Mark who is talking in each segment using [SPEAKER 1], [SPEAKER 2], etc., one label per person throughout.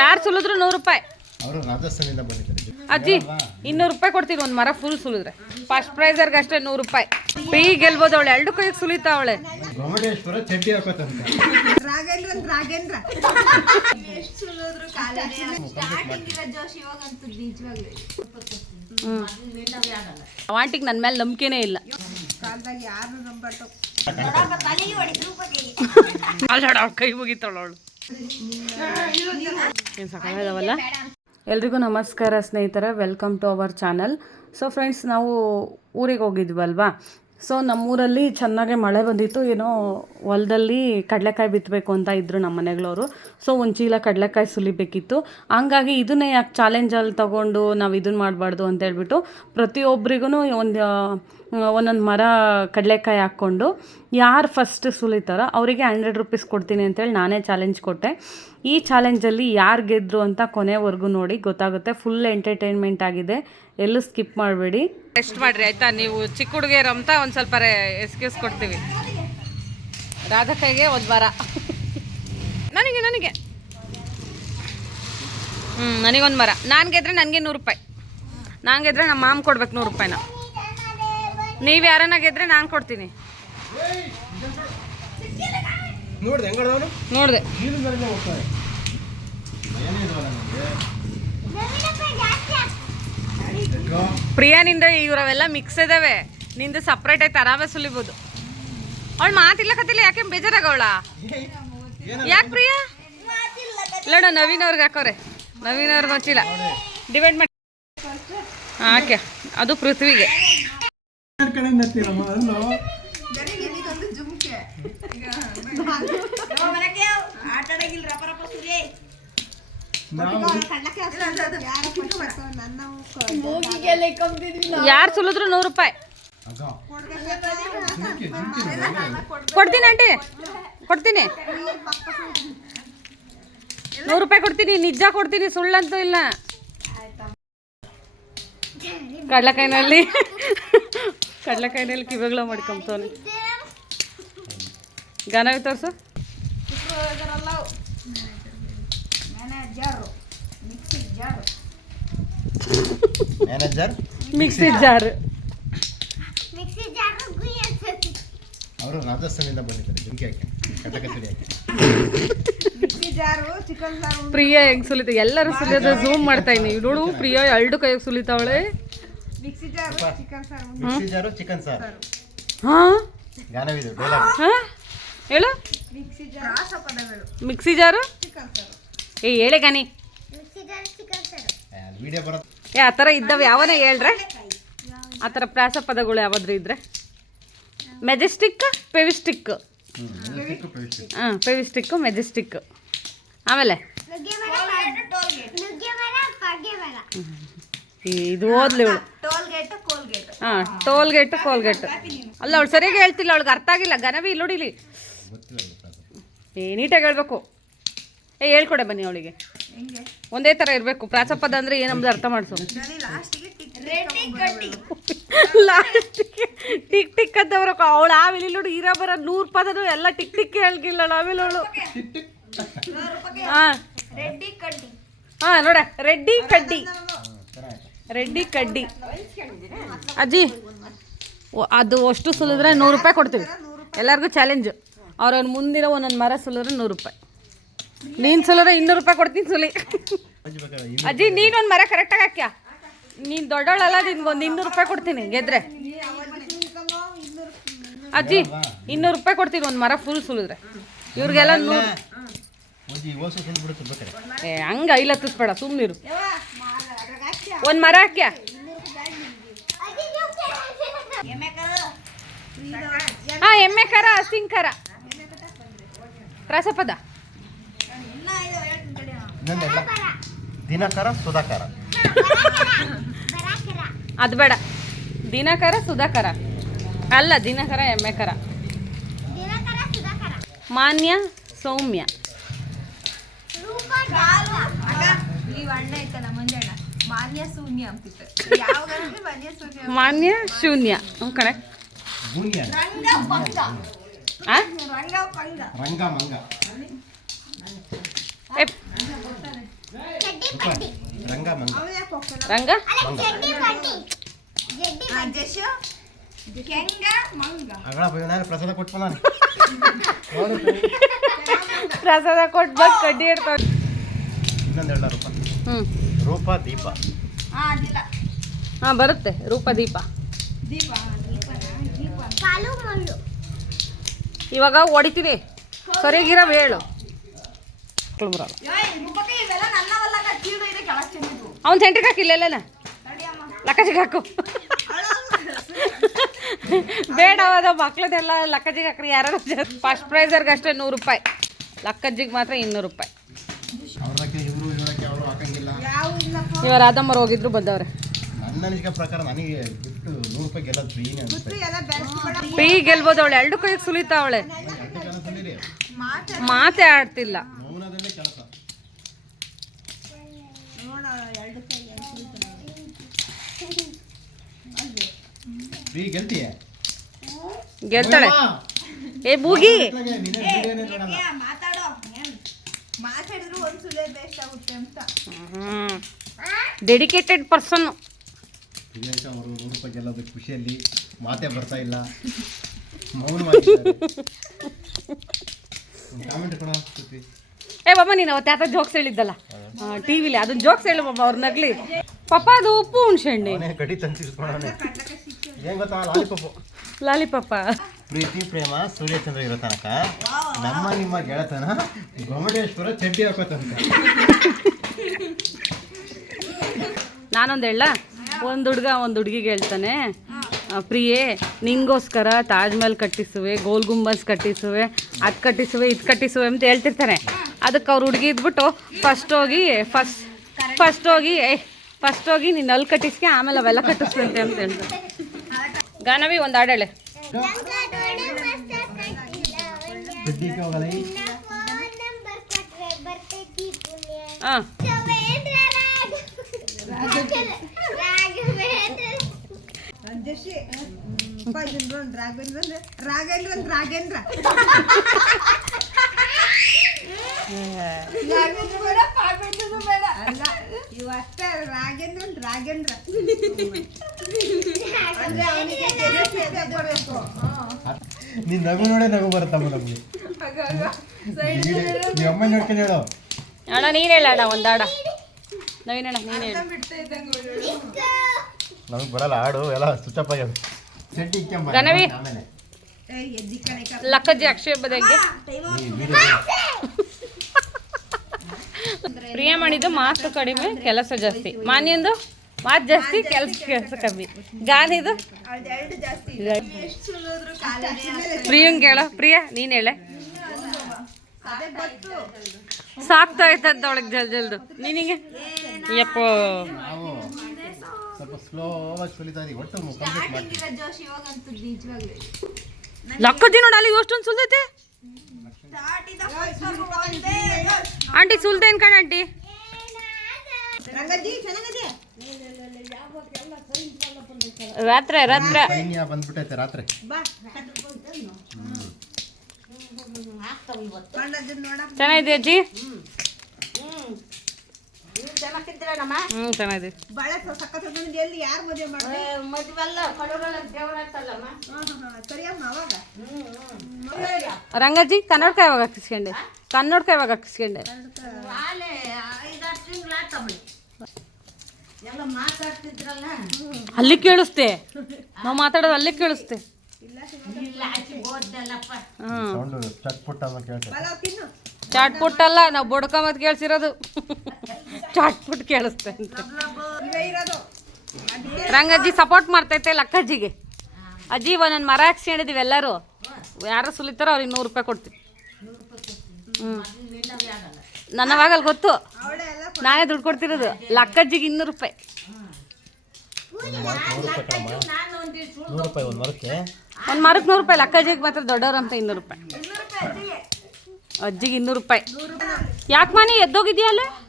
[SPEAKER 1] ಯಾರು ಸುಲಿದ್ರು ನೂರು ರೂಪಾಯಿ?
[SPEAKER 2] ಅವರು ರಾಜಸ್ಥಾನದಿಂದ ಬಂದಿದ್ದಾರೆ.
[SPEAKER 1] ಅಜ್ಜಿ ಇನ್ನೂರು ರೂಪಾಯಿ ಕೊಡ್ತೀವಿ ಒಂದು ಮರ ಫುಲ್ ಸುಲಿದ್ರೆ. ಫಸ್ಟ್ ಪ್ರೈಸರ್ಗೆ ಅಷ್ಟೇ ನೂರು ರೂಪಾಯಿ. ಪಿ ಗೆಲ್ಬೋದು ಅವಳೆ ಎರಡು ಕೈಗೆ ಸುಲಿತಾವಳೆ
[SPEAKER 2] ಅವಳೆ. ಚಡ್ಡಿ ಹಾಕೋತಂತೆ
[SPEAKER 3] ರಾಘೇಂದ್ರ ಅಂತ ರಾಘೇಂದ್ರ
[SPEAKER 1] ವಾಂಟಿಗೆ ನನ್ನ ಮೇಲೆ ನಂಬಿಕೆನೇ ಇಲ್ಲ.
[SPEAKER 3] ಕಾಲದಾಗ ಯಾರು ನಂಬಟ್ಟು
[SPEAKER 1] ಅಲ್ಲಾಡ ಅವ್ಳ ಕೈ ಮುಗಿತಾಳ ಅವಳು. ಏನು ಎಲ್ರಿಗೂ ನಮಸ್ಕಾರ ಸ್ನೇಹಿತರೆ welcome to our channel so friends ನಾವು ಊರಿಗೆ ಹೋಗಿದ್ವಲ್ವಾ? ಸೊ ನಮ್ಮೂರಲ್ಲಿ ಚೆನ್ನಾಗೆ ಮಳೆ ಬಂದಿತ್ತು. ಏನೋ ಹೊಲದಲ್ಲಿ ಕಡಲೆಕಾಯಿ ಬಿತ್ತಬೇಕು ಅಂತ ಇದ್ದರು ನಮ್ಮ ಮನೆಗಳವರು. ಸೊ ಒಂದು ಚೀಲ ಕಡಲೆಕಾಯಿ ಸುಲಿಬೇಕಿತ್ತು. ಹಂಗಾಗಿ ಇದನ್ನೇ ಯಾಕೆ ಚಾಲೆಂಜಲ್ಲಿ ತೊಗೊಂಡು ನಾವು ಇದನ್ನ ಮಾಡಬಾರ್ದು ಅಂತ ಹೇಳ್ಬಿಟ್ಟು ಪ್ರತಿಯೊಬ್ಬರಿಗೂ ಒಂದು ಒಂದೊಂದು ಮರ ಕಡಲೆಕಾಯಿ ಹಾಕ್ಕೊಂಡು, ಯಾರು ಫಸ್ಟ್ ಸುಲಿತಾರೋ ಅವರಿಗೆ ಹಂಡ್ರೆಡ್ ರುಪೀಸ್ ಕೊಡ್ತೀನಿ ಅಂತೇಳಿ ನಾನೇ ಚಾಲೆಂಜ್ ಕೊಟ್ಟೆ. ಈ ಚಾಲೆಂಜಲ್ಲಿ ಯಾರು ಗೆದ್ದರು ಅಂತ ಕೊನೆವರೆಗೂ ನೋಡಿ ಗೊತ್ತಾಗುತ್ತೆ. ಫುಲ್ ಎಂಟರ್ಟೈನ್ಮೆಂಟ್ ಆಗಿದೆ. ಎಲ್ಲೂ ಸ್ಕಿಪ್ ಮಾಡಬೇಡಿ. ಟೆಸ್ಟ್ ಮಾಡಿರಿ, ಆಯಿತಾ? ನೀವು ಚಿಕ್ಕ ಹುಡುಗಿಯರು ಅಂತ ಒಂದು ಸ್ವಲ್ಪ ಎಕ್ಸ್ಕ್ಯೂಸ್ ಕೊಡ್ತೀವಿ. ರಾಧಕೈಗೆ ಒಂದು ವಾರ. ನನಗೆ ನನಗೆ. ಹ್ಞೂ ನನಗೊಂದು ಮರ ನಾನು ಗೆದ್ರೆ ನನಗೆ ನೂರು ರೂಪಾಯಿ. ನಾನು ಗೆದ್ರೆ ನಮ್ಮ ಮಾಮ್ ಕೊಡ್ಬೇಕು ನೂರು ರೂಪಾಯಿನ. ನೀವು ಯಾರನ್ನ ಗೆದ್ರೆ ನಾನು ಕೊಡ್ತೀನಿ.
[SPEAKER 2] ನೋಡ್ದೆ
[SPEAKER 1] ಪ್ರಿಯಾ ನಿಂದ ಇವರವೆಲ್ಲ ಮಿಕ್ಸ್ ಇದಾವೆ. ನಿಂದು ಸಪ್ರೇಟ್ ಆಯ್ತು ಆರಾಮ ಸುಲಿಬೋದು. ಅವಳು ಮಾತಿಲ್ಲಕತ್ತಿಲ್ಲ ಯಾಕೆ ಬೇಜಾರಾಗವಳ ಯಾಕೆ ಪ್ರಿಯಾ? ಇಲ್ಲಡ ನವೀನ್ ಅವ್ರಿಗೆ ಹಾಕೋರೆ. ನವೀನ್ ಅವ್ರಿಗೆ ಮಚ್ಚಿಲ್ಲ ಡಿವೈಡ್ ಮಾಡಿ ಹಾಕೆ ಅದು ಪೃಥ್ವಿಗೆ. ಯಾರು ಸುಲಿದ್ರು ನೂರು ರೂಪಾಯಿ? ಕೊಡ್ತೀನಿ ಆಂಟಿ. ಕೊಡ್ತೀನಿ. ನೂರು ರೂಪಾಯಿ ಕೊಡ್ತೀನಿ. ನಿಜ ಕೊಡ್ತೀನಿ. ಸುಳ್ಳಂತೂ ಇಲ್ಲ. ಕಡ್ಲೆಕಾಯಿನಲ್ಲಿ. ಕಡ್ಲೆಕಾಯಿನಲ್ಲಿ ಕಿವಿಗಳ ಮಾಡ್ಕೊಂತವನೆ ಗಾನ ತೋರ್ಸು
[SPEAKER 2] ಮ್ಯಾನೇಜರ್
[SPEAKER 1] ಮಿಕ್ಸಿ ಜಾರ್
[SPEAKER 2] ಅವರು ರಾಜಸ್ಥಾನದಿಂದ ಬಂದಿದ್ದಾರೆ ಬೆಂಕಿ ಹಾಕಿ ಕಟಕ ಹಾಕಿ.
[SPEAKER 1] ಪ್ರಿಯಾ ಹೆಂಗ್ ಸುಲಿತ ಎಲ್ಲರೂ ಸುಲಿಯೋದು ಝೂಮ್ ಮಾಡ್ತಾ ಇದ್ದೀನಿ. ಇಡೋಳು ಪ್ರಿಯಾ ಎರಡು ಕೈ ಸುಲಿತಾವಳೆ.
[SPEAKER 3] ಮಿಕ್ಸಿ ಜಾರು ಚಿಕನ್ ಸಾರು
[SPEAKER 2] ಮಿಕ್ಸಿ ಜಾರು ಚಿಕನ್ ಸಾರ್.
[SPEAKER 1] ಹಾ?
[SPEAKER 2] ಗಾನವಿದು ಡೈಲಾಗ್
[SPEAKER 1] ಹಾ? ಹೇಳು.
[SPEAKER 3] ಮಿಕ್ಸಿ ಜಾರು ರಾಸ ಪದಗಳು
[SPEAKER 1] ಮಿಕ್ಸಿ ಜಾರು?
[SPEAKER 3] ಚಿಕನ್ ಸಾರು.
[SPEAKER 1] ಏ ಹೇಳೆ ಗಾನಿ.
[SPEAKER 2] ವಿಡಿಯೋ ಬರುತ್ತೆ
[SPEAKER 1] ಏ ಆ ಥರ ಇದ್ದಾವೆ ಯಾವನ ಹೇಳ್ರೆ? ಆ ಥರ ಪ್ರಾಸ ಪದಗಳು ಯಾವಾದ್ರು ಇದ್ರೆ. ಮೆಜೆಸ್ಟಿಕ್ ಪೆವಿಸ್ಟಿಕ್ ಹಾಂ ಪೆವಿಸ್ಟಿಕ್ಕು ಮೆಜೆಸ್ಟಿಕ್ ಆಮೇಲೆ? ಇದು ಓದ್ಲಿ ಇವಳು.
[SPEAKER 3] ಹಾ ಟೋಲ್
[SPEAKER 1] ಗೇಟ್ ಟೋಲ್ಗೇಟ್ ಕೋಲ್ಗೇಟ್. ಅಲ್ಲ ಅವಳು ಸರಿಯಾಗಿ ಹೇಳ್ತಿಲ್ಲ ಅವಳಿಗೆ ಅರ್ಥ ಆಗಿಲ್ಲ ಗನವಿ ಇಲ್ಲಿ ನೋಡಿಲಿ.
[SPEAKER 2] ಗೊತ್ತಿಲ್ಲ
[SPEAKER 1] ಏ ನೀಟಾಗಿ ಹೇಳ್ಬೇಕು. ಏ ಹೇಳ್ಕೊಡೆ ಬನ್ನಿ ಅವಳಿಗೆ.
[SPEAKER 3] ಹೆಂಗೆ?
[SPEAKER 1] ಒಂದೇ ಥರ ಇರಬೇಕು. ಪ್ರಾಸಪದ ಅಂದರೆ ಏನಂಬುದು ಅರ್ಥ ಮಾಡಿಸು.
[SPEAKER 3] ಲಾಸ್ಟಿಗೆ ಟಿಕ್
[SPEAKER 1] ಟಿಕ್ ಟಿಕ್ ಅಂತ ಬರಬೇಕು ಅವಳು ಆವಿಲಿ ನೋಡಿ ಇರ ಬರ ನೂರು ಪದನು ಎಲ್ಲ ಟಿಕ್ ಟಿಕ್ ಹೇಳ್ಗಿಲ್ಲ ಆಮೇಲೆ ಅವಳು. ಹಾ.
[SPEAKER 3] ರೆಡ್ಡಿ ಕಡ್ಡಿ
[SPEAKER 1] ಹಾಂ ನೋಡ ರೆಡ್ಡಿ ಕಡ್ಡಿ ರೆಡ್ಡಿ ಕಡ್ಡಿ. ಅಜ್ಜಿ ಅದು ಅಷ್ಟು ಸುಲಿದ್ರೆ ನೂರು ರೂಪಾಯಿ ಕೊಡ್ತೀವಿ. ಎಲ್ಲರಿಗೂ ಚಾಲೆಂಜು ಅವ್ರವ್ರ ಮುಂದಿರೋ ಒಂದೊಂದು ಮರ ಸುಲಿದ್ರೆ ನೂರು ರೂಪಾಯಿ. ನೀನು ಸುಲಿದ್ರೆ ಇನ್ನೂರು ರೂಪಾಯಿ ಕೊಡ್ತೀನಿ ಸುಲಿ.
[SPEAKER 2] ಅಜ್ಜಿ
[SPEAKER 1] ನೀನೊಂದು ಮರ ಕರೆಕ್ಟಾಗಿ ಹಾಕ್ಯ? ನೀನು ದೊಡ್ಡವಳಲ್ಲ ನಿನ್ಗೆ ಒಂದು ಇನ್ನೂರು ರೂಪಾಯಿ ಕೊಡ್ತೀನಿ ಗೆದ್ರೆ. ಅಜ್ಜಿ ಇನ್ನೂರು ರೂಪಾಯಿ ಕೊಡ್ತೀನಿ ಒಂದು ಮರ ಫುಲ್ ಸುಲಿದ್ರೆ. ಇವ್ರಿಗೆಲ್ಲ ನೂರು ಏ ಹಂಗೆ ಐಲ್ ಹತ್ತಿಸ್ಬೇಡ ಸುಮ್ಮನಿರು ಒಂದು ಮರ ಹಾಕ್ಯ? ಹಾಂ ಎಮ್ಮೆ ಕರ ಹಸಿಂಗ್
[SPEAKER 2] ರಸಪದ? ದಿನಕರ ಸುಧಾಕರ.
[SPEAKER 1] ಅದು ಬೇಡ. ದಿನಕರ ಸುಧಾಕರ. ಅಲ್ಲ ದಿನಕರ ಎಮ್ಮೆ ಕರ. ಮಾನ್ಯ ಸೌಮ್ಯ.
[SPEAKER 3] ಮಾನ್ಯ ಶೂನ್ಯ ಅಂತಿತ್ತು ಯಾವಾಗ ಮಾನ್ಯ ಶೂನ್ಯ
[SPEAKER 1] ಮಾನ್ಯ ಶೂನ್ಯ ಹ್ಞೂ ಕಣೆ
[SPEAKER 2] ಗೂನ್ಯ
[SPEAKER 1] ಆ?
[SPEAKER 3] ರಂಗ ಪಂಗ
[SPEAKER 2] ರಂಗ ಮಂಗ
[SPEAKER 1] ಎ-
[SPEAKER 2] ರೂಪಾಯಿ ರಂಗ ಮಂಗ
[SPEAKER 3] ಅವ ಯಾಕೆ ಹೋಗ್ತಾನ
[SPEAKER 1] ರಂಗ
[SPEAKER 3] ಆ, ಜಶು ಕೆಂಗ ಮಂಗ
[SPEAKER 2] ಅಗಳ ನಾನು ಪ್ರಸಾದ ಕೊಟ್ಟು ನಾನು
[SPEAKER 1] ಪ್ರಸಾದ ಕೊಟ್ಟು ಬಂದು ಕಡ್ಡಿ ಇಡ್ತಾವೆ
[SPEAKER 2] ಇನ್ನೊಂದು ಎರಡು ರೂಪಾಯಿ
[SPEAKER 1] ಹ್ಞೂ
[SPEAKER 2] ರೂಪ ದೀಪ.
[SPEAKER 3] ಹಾ ಅದಿಲ್ಲ
[SPEAKER 1] ಹಾಂ ಬರುತ್ತೆ. ರೂಪ ದೀಪ.
[SPEAKER 3] ದೀಪ ದೀಪನ ದೀಪ.
[SPEAKER 1] ಇವಾಗ ಹೊಡಿತೀನಿ. ಸರಿಗಿರ ಹೇಳು. ಅವ್ನು ಸೆಂಟ್ರಿಗೆ ಹಾಕಿಲ್ಲ
[SPEAKER 3] ಇಲ್ಲ
[SPEAKER 1] ಲಕ್ಕಜಿಗೆ ಹಾಕು. ಬೇಡವಾದ ಮಕ್ಳದೆಲ್ಲ ಲಕ್ಕಜಿಗೆ ಹಾಕ್ರಿ. ಯಾರು ಫಸ್ಟ್ ಪ್ರೈಸರ್ಗೆ ಅಷ್ಟೇ ನೂರು ರೂಪಾಯಿ. ಲಕ್ಕಜ್ಜಿಗೆ ಮಾತ್ರ ಇನ್ನೂರು ರೂಪಾಯಿ.
[SPEAKER 3] ಇಲ್ಲಪ್ಪ
[SPEAKER 1] ರಾಧಮ್ಮರು ಹೋಗಿದ್ರು ಬಂದವ್ರೆ.
[SPEAKER 2] ನನ್ನ ಅನಿಸಿಕೆ ಪ್ರಕಾರ ನನಗೆ ಬಿಟ್ಟು ನೂರು ರೂಪಾಯಿ ಗೆಲ್ಲೋದು ಫ್ರೀನೇ ಅನಿಸ್ತದೆ
[SPEAKER 3] ಎಲ್ಲ
[SPEAKER 1] ಗೆಲ್ಬೋದು ಅವಳೆ. ಎರಡು ಕೈಗೆ ಸುಲಿತಾವಳೆ
[SPEAKER 2] ಅವಳೆ.
[SPEAKER 3] ಮಾತೇ
[SPEAKER 1] ಆಡ್ತಿಲ್ಲ.
[SPEAKER 2] ಮೌನದಲ್ಲೇ ಕೆಲಸ.
[SPEAKER 3] ನೋಡ ಎರಡು ಕೈ
[SPEAKER 2] ಫ್ರೀ ಗೆಲ್ತೀಯ?
[SPEAKER 1] ಗೆಲ್ತಾಳೆ. ಏ ಬೂಗಿ.
[SPEAKER 3] ಮಾತಾಡೋ ಮಾತಾಡಿದ್ರು ಒಂದು ಸುಲೇ ಬೇಸ್ಟ್ ಆಗುತ್ತೆ ಅಂತ.
[SPEAKER 1] ಡೆಡಿಕೇಟೆಡ್ ಪರ್ಸನ್
[SPEAKER 2] ಪ್ರಿಯಾಂಕ ಅವರು ನೂರು ರೂಪಾಯಿ ಗೆಲ್ಲೋದು ಖುಷಿಯಲ್ಲಿ ಮಾತೇ ಬರ್ತಾ ಇಲ್ಲ. ಮೌನ ಕಾಮೆಂಟ್ ಕೊಡ ಸ್ತುತಿ
[SPEAKER 1] ಏ ಬಾಬಾ ನೀನು ಅವತ್ತು ಯಾತ ಜೋಕ್ಸ್ ಹೇಳಿದ್ದಲ್ಲ. ಟಿ ವಿಲಿ ಅದನ್ನ ಜೋಕ್ಸ್ ಹೇಳು ಬಾಬಾ ಅವ್ರ ನಗ್ಲಿ. ಪಾಪ ಅದು ಉಪ್ಪು ಹುಣ್ಸೆಣ್ಣೆ
[SPEAKER 2] ಕಡಿ ತಂತಿಸ್ಕೊಂಡವನೆ ಏನ್ ಗೊತ್ತಾ ಲಾಲಿಪಾಪು.
[SPEAKER 1] ಲಾಲಿಪಾಪ
[SPEAKER 2] ಪ್ರೀತಿ ಪ್ರೇಮ ಸೂರ್ಯಚಂದ್ರ ಇರೋ ತನಕ ನಮ್ಮ ನಿಮ್ಮ ಗೆಳತನ ಗೊಮಟೇಶ್ವರ ಚಡ್ಡಿ ಹಾಕೋತಂತ
[SPEAKER 1] ನಾನೊಂದು ಹೇಳ? ಒಂದು ಹುಡುಗ ಒಂದು ಹುಡುಗಿಗೆ ಹೇಳ್ತಾನೆ ಪ್ರಿಯೇ ನಿಂಗೋಸ್ಕರ ತಾಜ್ ಮಹಲ್ ಕಟ್ಟಿಸುವೆ ಗೋಲ್ ಗುಂಬಸ್ ಕಟ್ಟಿಸುವೆ ಅದು ಕಟ್ಟಿಸುವೆ ಇದು ಕಟ್ಟಿಸುವೆ ಅಂತ ಹೇಳ್ತಿರ್ತಾನೆ. ಅದಕ್ಕೆ ಅವ್ರು ಹುಡುಗಿ ಇದ್ಬಿಟ್ಟು ಫಸ್ಟ್ ಹೋಗಿ ಫಸ್ಟ್ ಫಸ್ಟ್ ಹೋಗಿ ಏ ಫಸ್ಟ್ ಹೋಗಿ ನೀನು ಅಲ್ಲಿ ಕಟ್ಟಿಸ್ಕೆ ಆಮೇಲೆ ಅವೆಲ್ಲ ಕಟ್ಟಿಸ್ತಂತೆ ಅಂತ ಹೇಳ್ತಾರೆ ಗಾನವಿ ಒಂದು
[SPEAKER 2] ಹೋಗಲ್ಲ
[SPEAKER 1] ಹಾಂ
[SPEAKER 3] ಅಂಜಶಿ ರಾಘವೇಂದ್ರ ರಾಘವೇಂದ್ರ ರಾಘೇಂದ್ರ ರಾಘವೇಂದ್ರ ಬೇಡ ಪಾರ್ವೇಂದ್ರ ಬೇಡ ಅಲ್ಲ ಇವ ಅಷ್ಟೇ ರಾಘೇಂದ್ರ ರಾಘೇಂದ್ರ ಅಂದ್ರೆ ಅವನಿಗೆ ಜಯಶ್ರೀ ಅಂತ ಕೊಡ್ಬೇಕು. ಹಾ.
[SPEAKER 2] ನೀನ್ ನಗು ನೋಡೇ ನಗು ಬರುತ್ತಮ್ಮ ನಮಗೆ ನೀ ಅಮ್ಮ ನೋಡ್ಕೊಂಡು ಹೇಳು
[SPEAKER 1] ಅಣ್ಣ ನೀನು ಹೇಳ ಅಣ್ಣ ಒಂದು ಹಾಡ ನವೀನಣ್ಣ ನೀನು ಹೇಳು.
[SPEAKER 3] ಬಿಡ್ತಾ ಇದ್ದಂಗೆ ಅವ್ಳು.
[SPEAKER 2] ನಮಗೆ ಬರಲ್ಲ ಹಾಡು ಎಲ್ಲ ಇಕ್ಕೊಂಬ
[SPEAKER 1] ಗಣವಿ.
[SPEAKER 2] ಆಮೇಲೆ.
[SPEAKER 1] ಲಕ್ಕಜ್ಜಿ ಅಕ್ಷಯ ಬದಗೆ ಪ್ರಿಯ ಮಾಡಿದ್ದು ಮಾತು ಕಡಿಮೆ ಕೆಲಸ ಜಾಸ್ತಿ. ಮಾನ್ಯಂದು ಮಾತು ಜಾಸ್ತಿ ಕೆಲಸ ಕೆಲಸ ಕಮ್ಮಿ. ಗಾನಿದು
[SPEAKER 3] ಪ್ರಿಯಂ
[SPEAKER 1] ಪ್ರಿಯಂಗೆ ಹೇಳ. ಪ್ರಿಯ ನೀನು ಹೇಳೆ. ಸಾಕ್ತಾ ಅವಳಿಗೆ ಜಲ್ ಜಲ್ದು. ನಿನಗೆ? ಯಪ್ಪ.
[SPEAKER 2] ನಾವು ಸ್ವಲ್ಪ ಸ್ಲೋ ಆಗಿ ಸುಲಿತಾ ಇದೀವಿ. ಒಟ್ಟು ಕಂಪ್ಲೀಟ್ ಮಾಡಿ
[SPEAKER 3] ಜೋಶ್ ಇವಾಗಂತೂ ನಿಜವಾಗ್ಲೂ.
[SPEAKER 1] ನೋಡಿ ಅಲ್ಲಿ ಎಷ್ಟೊಂದು ಸುಲ್ದೈತೆ. ಆಂಟಿ ಸುಲ್ತೇನ್ ಕಣ ಆಂಟಿ. ರಾತ್ರಿ ರಾತ್ರಿ.
[SPEAKER 2] ಬಂದ್ಬಿಟ್ಟೈತೆ ರಾತ್ರಿ.
[SPEAKER 3] ಬಾ ಕಂಡದನ್ನ ನೋಡ
[SPEAKER 1] ಚೆನ್ನಾಗಿದೆ ಅಜ್ಜಿ? ಹ್ಞೂ ಚೆನ್ನಾಗಿದೆ.
[SPEAKER 3] ಬಾಳೆ ಸಖತ್ ನಿಮ್ಗೆ ಎಲ್ಲಿ ಯಾರು ಮದುವೆ ಮಾಡ್ತಾರೆ
[SPEAKER 4] ಮದುವೆಲ್ಲ ಕಡೂರಲ್ಲ ದೇವರಾಯ್ತಲ್ಲಮ್ಮ
[SPEAKER 3] ಸರಿಯಮ್ಮ ಅವಾಗ?
[SPEAKER 1] ರಂಗಜ್ಜಿ ಕನ್ನಡಕ ಯಾವಾಗ ಹಾಕಿಸ್ಕೊಂಡೆ? ಕನ್ನಡಕ ಯಾವಾಗ ಹಾಕಿಸ್ಕೊಂಡೆ? ಅಲ್ಲಿ ಕೇಳಿಸ್ತೆ. ನಾವು ಮಾತಾಡೋದು ಅಲ್ಲಿ ಕೇಳಿಸ್ತೆ.
[SPEAKER 4] ಇಲ್ಲ ಆಚೆ
[SPEAKER 2] ಕೇಳ್ತಾರೆ
[SPEAKER 3] ಹ್ಞೂ
[SPEAKER 1] ಚಾಟ್ ಪುಟ್ ಅಲ್ಲ ನಾವು ಬಡ್ಕೊಂಬದ್ ಕೇಳ್ಸಿರೋದು. ಚಾಟ್ ಪುಟ್ ಕೇಳಿಸ್ತೆ ರಂಗಜ್ಜಿ ಸಪೋರ್ಟ್ ಮಾಡ್ತೈತೆ ಲಕ್ಕಜ್ಜಿಗೆ ಅಜ್ಜಿ ಒಂದೊಂದು ಮರ ಹಾಕ್ಸ್ಕೊಂಡಿದೀವಿ ಎಲ್ಲರೂ. ಯಾರು ಸುಲಿತಾರೋ ಅವ್ರಿಗೆ ನೂರು ರೂಪಾಯಿ ಕೊಡ್ತೀವಿ. ಹ್ಞೂ ನನ್ನವಾಗಲ್ಲ ಗೊತ್ತು. ನಾನೇ ದುಡ್ಡು ಕೊಡ್ತಿರೋದು. ಲಕ್ಕಜ್ಜಿಗೆ ಇನ್ನೂರು ರೂಪಾಯಿ.
[SPEAKER 2] ಒಂದು ಮರಕ್ಕೆ.
[SPEAKER 1] ನೂರು ರೂಪಾಯಿ ಲಕ್ಕಜ್ಜಿಗೆ ಮಾತ್ರ ದೊಡ್ಡವ್ರು ಅಂತ ಇನ್ನೂರು ರೂಪಾಯಿ.
[SPEAKER 3] ಅಜ್ಜಿಗೆ
[SPEAKER 1] ಇನ್ನೂರು ರೂಪಾಯಿ. ಯಾಕೆ ಮಾನಿ ಎದ್ದೋಗಿದೆಯಲ್ಲ? ಅಲ್ಲೇ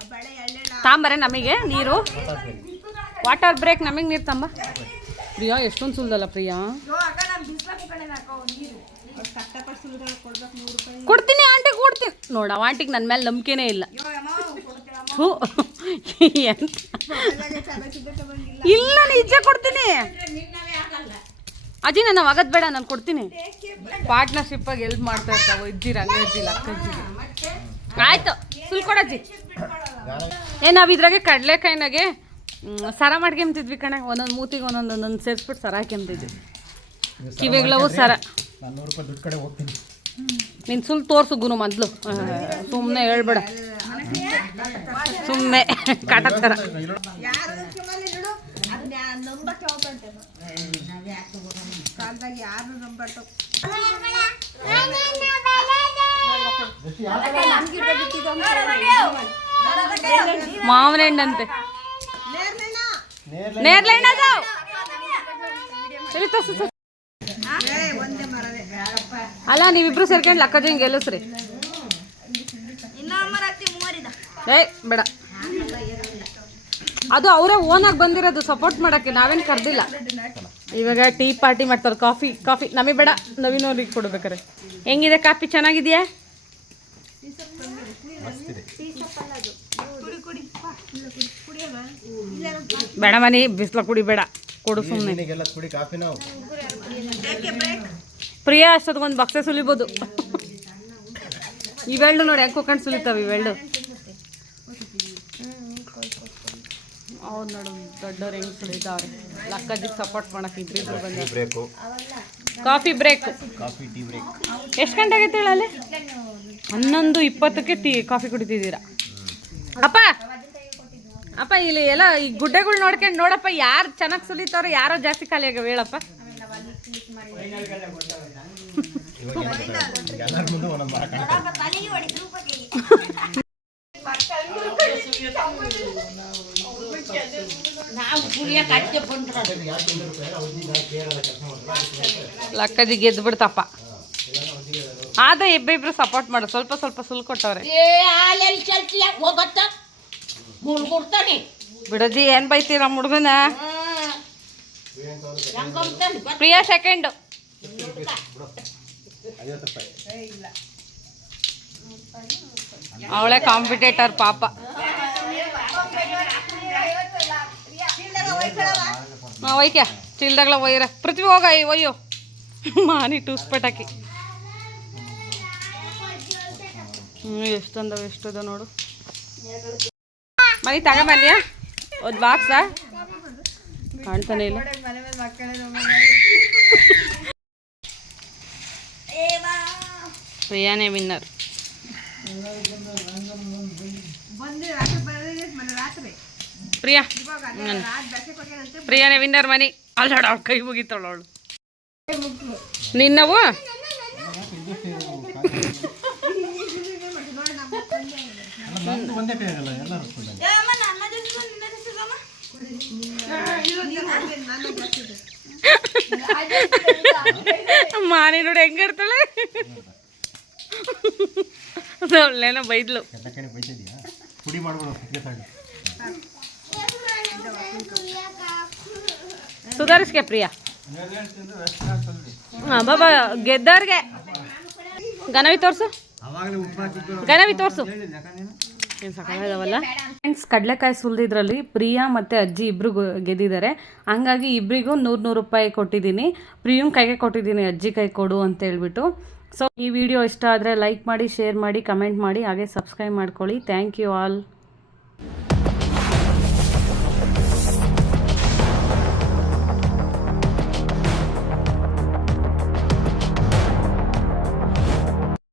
[SPEAKER 3] ಆ ಬಳೆ ಎಳ್ಳೆಳ
[SPEAKER 1] ತಾಂಬರೆ ನಮಗೆ ನೀರು. ವಾಟರ್ ಬ್ರೇಕ್ ನಮಗೆ ನೀರು ತಂಬ. ಪ್ರಿಯಾ ಎಷ್ಟೊಂದು ಸುಲ್ದಲ್ಲ ಪ್ರಿಯಾ? ಕೊಡ್ತೀನಿ ಆಂಟಿಗೆ ಕೊಡ್ತೀನಿ. ನೋಡ ಆಂಟಿಗೆ ನನ್ನ ಮೇಲೆ ನಂಬಿಕೆನೇ ಇಲ್ಲ. ಹ್ಞೂ ಇಲ್ಲ ನಿಜ ಕೊಡ್ತೀನಿ. ಅಜ್ಜಿ ನಾನು ಆಗದ್ ಬೇಡ ನಾನು ಕೊಡ್ತೀನಿ. ಪಾರ್ಟ್ನರ್ಶಿಪ್ ಆಗಿ ಎಲ್ಪ್ ಮಾಡ್ತಾ ಇರ್ತಾವ ಇಜ್ಜಿ ಇದ್ದಿಲ್ಲ ಅಕ್ಕಜ್ಜಿಗೆ ಆಯ್ತು ಸುಲ್ ಕೊಡಜ್ಜಿ ಏ ನಾವು ಇದ್ರಾಗೆ ಕಡಲೆಕಾಯಿನಾಗೆ ಸರ ಮಾಡ್ಕೊಂತಿದ್ವಿ ಕಣೆ. ಒಂದೊಂದು ಮೂತಿಗೆ ಒಂದೊಂದು ಒಂದೊಂದು ಸೇರಿಸ್ಬಿಟ್ಟು ಸರ ಹಾಕೊಂತಿದ್ವಿ ಕಿವಿಗಳವು ಸರ
[SPEAKER 2] ನಾನು ನೂರು ರೂಪಾಯಿ ದುಡ್ಡು ಹೋಗ್ತೀನಿ.
[SPEAKER 1] ನೀನು ಸುಲ್ ತೋರ್ಸು ಗುರು ಮೊದಲು. ಸುಮ್ಮನೆ ಹೇಳ್ಬೇಡ. ಸುಮ್ಮನೆ ಕಾಟ ಥರ
[SPEAKER 3] ಕಾಲದಾಗ ಯಾರು ನಂಬಟ್ಟು
[SPEAKER 1] ಮಾವನ ಹೆಣ್ಣಂತೆ. ನೇರ್ಲೈನ್ ಅದಾವ್. ಅಲ್ಲ ನೀವಿಬ್ರು ಸೇರ್ಕೊಂಡು ಲಕ್ಕಜಿ ಹಿಂಗೆ ಗೆಲ್ಲಿಸ್ರಿ ಏಯ್ ಬೇಡ. ಅದು ಅವರೇ ಓನಾಗಿ ಬಂದಿರೋದು ಸಪೋರ್ಟ್ ಮಾಡೋಕ್ಕೆ, ನಾವೇನು ಕರೆದಿಲ್ಲ. ಇವಾಗ ಟೀ ಪಾರ್ಟಿ ಮಾಡ್ತಾರೆ, ಕಾಫಿ ಕಾಫಿ. ನಮಗೆ ಬೇಡ ನವೀನ್ ಅವ್ರಿಗೆ ಕೊಡ್ಬೇಕಾರೆ. ಹೆಂಗಿದೆ, ಕಾಫಿ ಚೆನ್ನಾಗಿದೆಯಾ? ಬೇಡ ಮನಿ, ಬಿಸಿಲ ಕುಡಿಬೇಡ ಕೊಡು ಸುಮ್ಮನೆ
[SPEAKER 2] ಪ್ರಿಯ
[SPEAKER 1] ಪ್ರಿಯಾ ಅಷ್ಟೊತ್ಗೊಂದು ಬಕ್ಸೆ ಸುಲಿಬೋದು. ಇವೆಲ್ಲ ನೋಡಿ, ಹೆಂಗೆ ಕುತ್ಕೊಂಡು ಸುಲಿತಾವೆ ಇವೆರಡು ಅವ್ರು ನೋಡು ದೊಡ್ಡವ್ರು ಹೆಂಗೆ ಸುಳಿದಾರೆ? ಲಕ್ಕಜ್ಜಿಗೆ ಸಪೋರ್ಟ್ ಮಾಡಕ್ಕೆ ಇಬ್ಬರಿಬ್ರು ಬಂದ
[SPEAKER 2] break.
[SPEAKER 1] Coffee break.
[SPEAKER 2] Coffee tea break.
[SPEAKER 1] ಎಷ್ಟು ಗಂಟೆ ಆಗೈತೆ ಹೇಳಲ್ಲಿ ಹನ್ನೊಂದು ಇಪ್ಪತ್ತಕ್ಕೆ ಟೀ ಕಾಫಿ ಕುಡಿತಿದ್ದೀರಾ? ಅಪ್ಪ! ಅಪ್ಪ ಇಲ್ಲಿ ಎಲ್ಲ ಈ ಗುಡ್ಡೆಗಳು ನೋಡ್ಕೊಂಡು ನೋಡಪ್ಪ ಯಾರು ಚೆನ್ನಾಗಿ ಸುಲಿತಾವ್ರೆ ಯಾರೋ ಜಾಸ್ತಿ ಖಾಲಿ ಆಗ್ಯಾವ ಹೇಳಪ್ಪ. ಲಕ್ಕಜಿ ಗೆದ್ದು ಬಿಡ್ತಪ್ಪ ಆದ ಇಬ್ಬಿಬ್ರು ಸಪೋರ್ಟ್ ಮಾಡು. ಸ್ವಲ್ಪ ಸ್ವಲ್ಪ ಸುಲ್ ಕೊಟ್ಟವ್ರೆ.
[SPEAKER 4] ಏ ಹಾಲೆಲ್ಲಿ ಚಲ್ತಿಯ ಹೋಗತ್ತ? ಮುಳ್ಗುಡ್ತಾನೆ
[SPEAKER 1] ಬಿಡಜಿ ಏನ್ ಬೈತೀರ ನಮ್ಮ ಹುಡುಗನ? ಪ್ರಿಯಾ ಸೆಕೆಂಡ್ ಅವಳೆ ಕಾಂಪಿಟೇಟರ್ ಪಾಪ. ಒಯ್ಕ್ಯ ಚೀಲ್ದಾಗ್ಲ ಒಯ್ಯರ. ಪೃಥ್ವಿ ಹೋಗ ಒಯ್ಯು. ಮಾನಿ ಟೂಸ್ ಪಟಾಕಿ. ಹ್ಞೂ ಎಷ್ಟಂದವ, ಎಷ್ಟದ ನೋಡು. ಮನಿ ತಗೊಂಬನ್ನಿಯಾ ಒಂದು ಬಾಕ್ಸ ಕಾಣ್ತಾನೆ ಇಲ್ಲ. ಪ್ರಿಯಾನೇ ವಿನ್ನರ್
[SPEAKER 3] ಬಂದು ರಾತ್ರಿ ಬರೋದೇ ಮನೆ ರಾತ್ರಿ
[SPEAKER 1] ಪ್ರಿಯಾ. ಪ್ರಿಯಾನೇ ವಿನ್ನರ್ ಮನಿ. ಅಲ್ಲಾಡ ಕೈ ಮುಗಿತಾಳ ಅವಳು. ನಿನ್ನವು ಮಾನಿ ನೋಡಿ ಹೆಂಗಿರ್ತಾಳೆ ಅವಳೇನೋ ಬೈದ್ಲು.
[SPEAKER 2] ಪುಡಿ ಮಾಡ್ಬೋದು
[SPEAKER 1] ಸುಧಾರಿಸ್ಕೆ ಪ್ರಿಯಾ. ಬಾಬಾ, ಗೆದ್ದವ್ರಿಗೆ. ಗನವಿ ತೋರ್ಸು. ಗನವಿ ತೋರ್ಸು. ಏನು ಫ್ರೆಂಡ್ಸ್ ಕಡಲೆಕಾಯಿ ಸುಲ್ದಿದ್ರಲ್ಲಿ ಪ್ರಿಯಾ ಮತ್ತು ಅಜ್ಜಿ ಇಬ್ಬರು ಗೆದ್ದಿದ್ದಾರೆ. ಹಂಗಾಗಿ ಇಬ್ಬರಿಗೂ ನೂರು ನೂರು ರೂಪಾಯಿ ಕೊಟ್ಟಿದ್ದೀನಿ. ಪ್ರಿಯಂ ಕೈಗೆ ಕೊಟ್ಟಿದ್ದೀನಿ, ಅಜ್ಜಿ ಕೈ ಕೊಡು ಅಂತ ಹೇಳ್ಬಿಟ್ಟು. ಸೊ ಈ ವಿಡಿಯೋ ಇಷ್ಟ ಆದರೆ ಲೈಕ್ ಮಾಡಿ ಶೇರ್ ಮಾಡಿ ಕಮೆಂಟ್ ಮಾಡಿ, ಹಾಗೆ ಸಬ್ಸ್ಕ್ರೈಬ್ ಮಾಡ್ಕೊಳ್ಳಿ. Thank you all